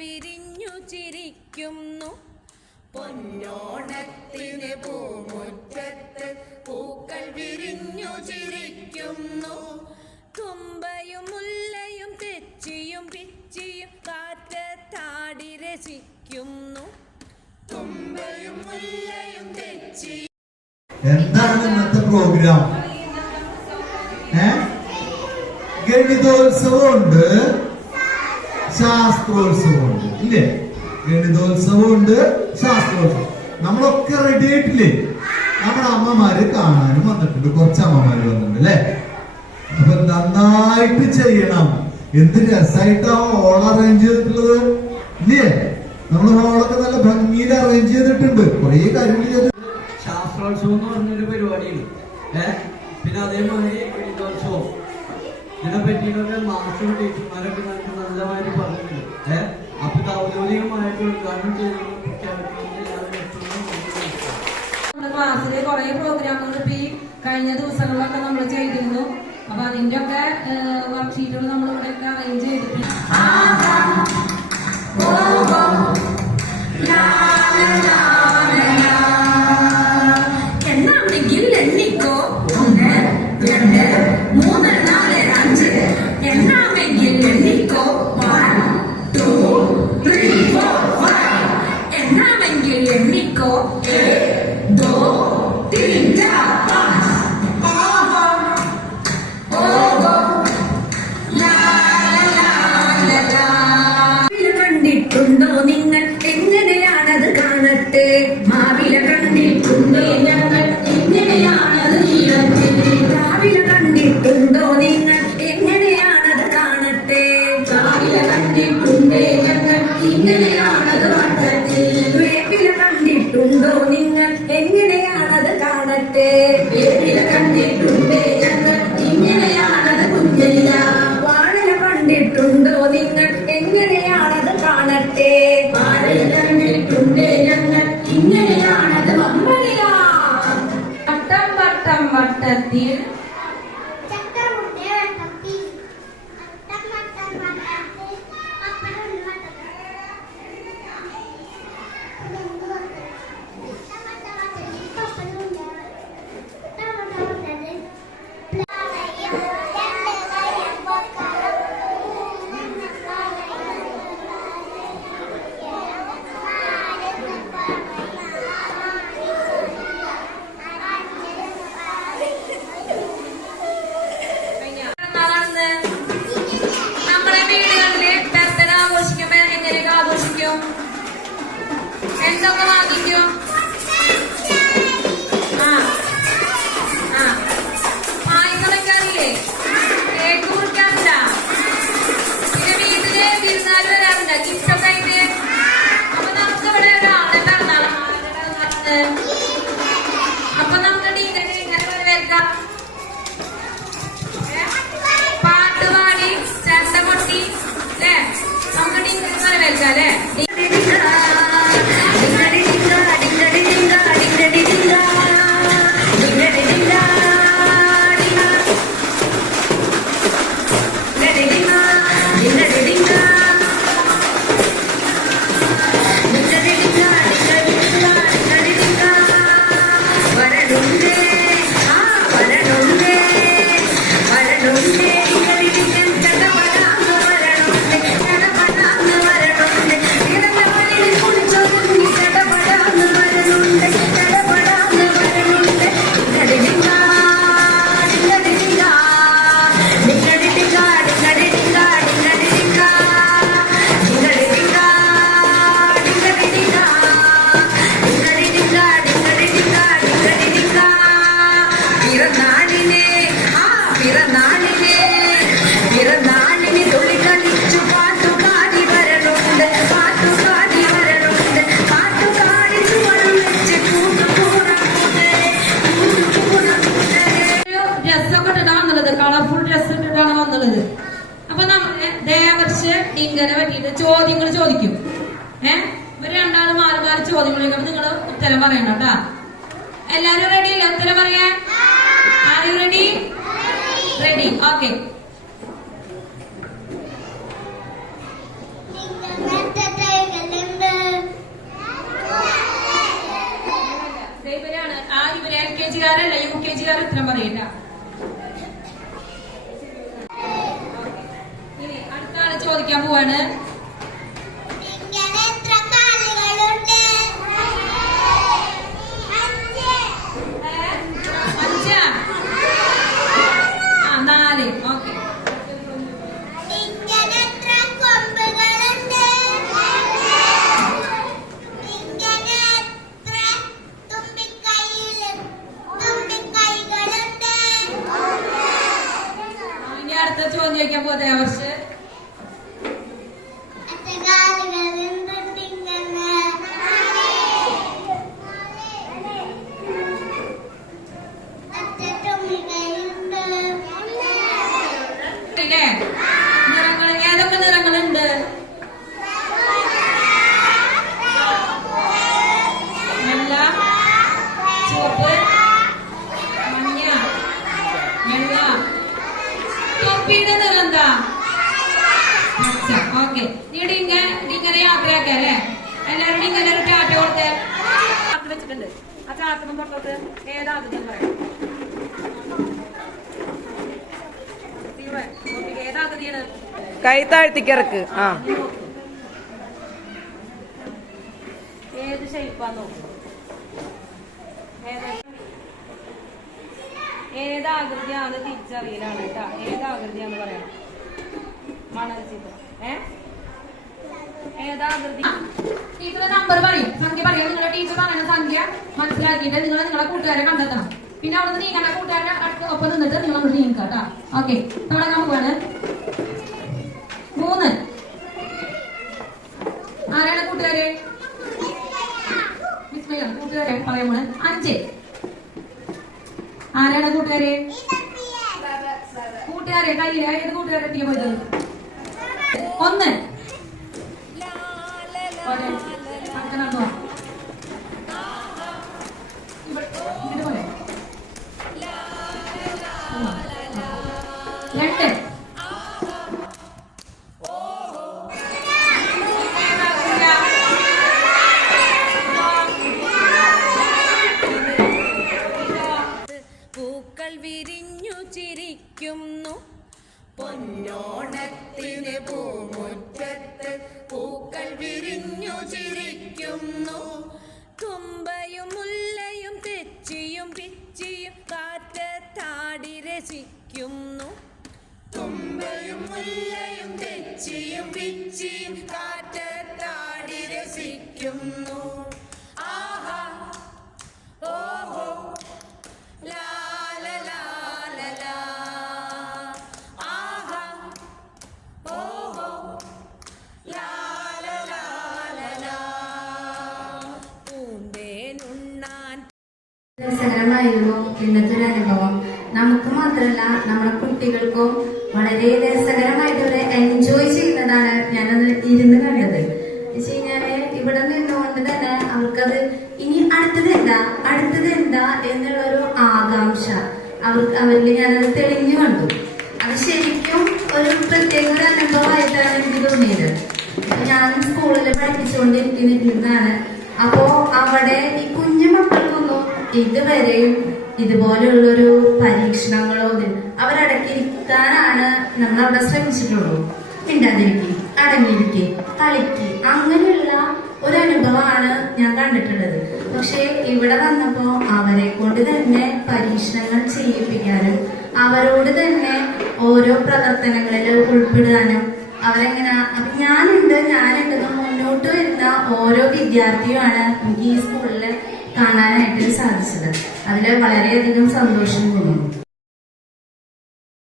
വിരിഞ്ഞു ചിരിക്കുന്നു. പൊന്നോണത്തിന് പൂമുറ്റത്ത് പൂക്കൾ വിരിഞ്ഞു ചിരിക്കുന്നു. തുമ്പയും മുല്ലയും തെച്ചിയും പിച്ചിയും കാറ്റത്താടി രസിക്കുന്നു. തുമ്പയും മുല്ലയും തെച്ചിയും എന്താണ് ഇന്നത്തെ പ്രോഗ്രാം ഗണിതോത്സവം ഗണിതോത്സവമുണ്ട്. ശാസ്ത്രോത്സവമുണ്ട് ഇല്ലേ? ഗണിതോത്സവമുണ്ട് ശാസ്ത്രോത്സവം. നമ്മളൊക്കെ റെഡി ആയിട്ടില്ലേ? നമ്മുടെ അമ്മമാര് കാണാനും വന്നിട്ടുണ്ട് കുറച്ച് അമ്മമാര് വന്നിട്ടുണ്ട് അല്ലേ? അപ്പൊ നന്നായിട്ട് ചെയ്യണം. എന്ത് രസമായിട്ടാ ഹോൾ അറേഞ്ച് ചെയ്തിട്ടുള്ളത് ഇല്ലേ? നമ്മൾ ഹോളൊക്കെ നല്ല ഭംഗിയിൽ അറേഞ്ച് ചെയ്തിട്ടുണ്ട്. കുറേ കാര്യങ്ങൾ ചെയ്തു ശാസ്ത്രോത്സവം എന്ന് പറഞ്ഞൊരു പരിപാടിയുണ്ട് ഏഹ് പിന്നെ അതേമാതിരി ഗണിതോത്സവം. ഇതിനെ പറ്റിയിട്ടൊക്കെ മാസ്റ്റർ ടീച്ചർമാരൊക്കെ പറഞ്ഞിട്ടുണ്ട് ഏഹ് അപ്പൊ ഇത് ഔദ്യോഗികമായിട്ട് ഉദ്ഘാടനം ചെയ്ത് ക്ലാസ്സിൽ കുറെ പ്രോഗ്രാമുകൾ ഇപ്പൊ ഈ കഴിഞ്ഞ ദിവസങ്ങളിലൊക്കെ നമ്മൾ ചെയ്തിരുന്നു. അപ്പൊ അതിന്റെ ഒക്കെ വർക്ക്ഷീറ്റുകൾ നമ്മൾ ഇവിടെയൊക്കെ അറേഞ്ച് ചെയ്തിട്ടുണ്ട്. theater. 跟着妈妈一起跳。ചോദ്യങ്ങൾ ചോദിക്കും. ഏ? ഇവർ രണ്ടാളും മാറി മാറി ചോദ്യങ്ങൾ നിങ്ങൾ ഉത്തരം പറയണം കേട്ടാ. എല്ലാരും റെഡി അല്ലേ? ഉത്തരം പറയാൻ? ആർ റെഡി റെഡി ഓക്കെ ഉത്തരം ചോദിക്കാൻ പോവാണ്. ആ ചാർട്ടൊന്നും പുറത്തോട്ട് ഏതാദ്യം പറയാം ഏതാകൃതിയാണ്? കൈ താഴ്ത്തിക്കിറക്ക് ആ ഏത് ഷേപ്പാന്ന് നോക്കും. ഏതാകൃതിയാണ് തിരിച്ചറിയലാണ് കേട്ടാ. ഏതാകൃതിയാന്ന് പറയാം. മണൽ ചിത്രം ഏ? ഏതാകൃതി? ടീച്ചറെ നമ്പർ പറയും. സംഖ്യ പറയും. നിങ്ങളുടെ ടീച്ചർ പറയുന്ന സംഖ്യ മനസ്സിലാക്കിയിട്ട് നിങ്ങൾ നിങ്ങളെ കൂട്ടുകാരെ കണ്ടെത്തണം. പിന്നെ അവിടെ നിന്ന് നീങ്ങാൻ കൂട്ടുകാരുടെ അടുത്ത് ഒപ്പം നിന്നിട്ട് നിങ്ങൾ അങ്ങോട്ട് നീങ്ങുക കേട്ടാ ഓക്കെ തുടങ്ങാൻ പോവാണ്. മൂന്ന്. ആരാണ് കൂട്ടുകാരെ? വിസ്മയ കൂട്ടുകാരെ പറയുമ്പോൾ അഞ്ച്. ആരാണ് കൂട്ടുകാരെ? കൂട്ടുകാരെ കയ്യിൽ ഏത് കൂട്ടുകാരെ എത്തിയ പോയത്? ഒന്ന്. Und രസിക്കുന്നു തുമ്പയും മുല്ലയും തെച്ചിയും പിച്ചിയും കാറ്റത്താടി രസിക്കുന്നു. ആഹാ. ഓഹോ. ലാ ലാ ലാ ലാ ലാ. ആഹാ. ഓഹോ. ലാ ലാ ലാ ലാ ലാ. പൂന്തേനുണ്ണാൻ രസകരമായിരുന്നു ഇന്നത്തെ ഒരു അനുഭവം. നമുക്ക് മാത്രമല്ല നമ്മുടെ കുട്ടികൾക്കും വളരെ രസകരമായിട്ട് എൻജോയ് ചെയ്യുന്നതാണ് ഞാനത് ഇരുന്ന് കണ്ടത്. കഴിഞ്ഞാൽ ഇവിടെ നിന്നുകൊണ്ട് തന്നെ അവർക്കത് ഇനി അടുത്തത് എന്താ അടുത്തത് എന്താ എന്നുള്ളൊരു ആകാംക്ഷ അവർക്ക് അവരിൽ ഞാനത് തെളിഞ്ഞു കണ്ടു. അത് ശരിക്കും ഒരു പ്രത്യേക ഒരു അനുഭവമായിട്ടാണ് എനിക്ക് തോന്നിയത്. ഞാൻ സ്കൂളിൽ പഠിപ്പിച്ചുകൊണ്ടിരിക്കുന്നതാണ്. അപ്പോ അവിടെ ഈ കുഞ്ഞു മക്കൾക്കൊന്നും ഇതുവരെയും ഇതുപോലെയുള്ളൊരു പരീക്ഷണങ്ങളോ അവരടക്കിരിക്കാനാണ് നമ്മൾ അവിടെ ശ്രമിച്ചിട്ടുള്ളൂ. മിണ്ടാതിരിക്കും അടങ്ങിയിരിക്കും കളിക്ക് അങ്ങനെയുള്ള ഒരു അനുഭവമാണ് ഞാൻ കണ്ടിട്ടുള്ളത്. പക്ഷെ ഇവിടെ വന്നപ്പോ അവരെ കൊണ്ട് തന്നെ പരീക്ഷണങ്ങൾ ചെയ്യിപ്പിക്കാനും അവരോട് തന്നെ ഓരോ പ്രവർത്തനങ്ങളിൽ ഉൾപ്പെടാനും അവരെങ്ങനെ അപ്പൊ ഞാനുണ്ട് ഞാനുണ്ട് എന്ന് മുന്നോട്ട് വരുന്ന ഓരോ വിദ്യാർത്ഥിയുമാണ് എനിക്ക് ഈ സ്കൂളിൽ കാണാനായിട്ട് സാധിച്ചത്. അതിൽ വളരെയധികം സന്തോഷം തോന്നുന്നു.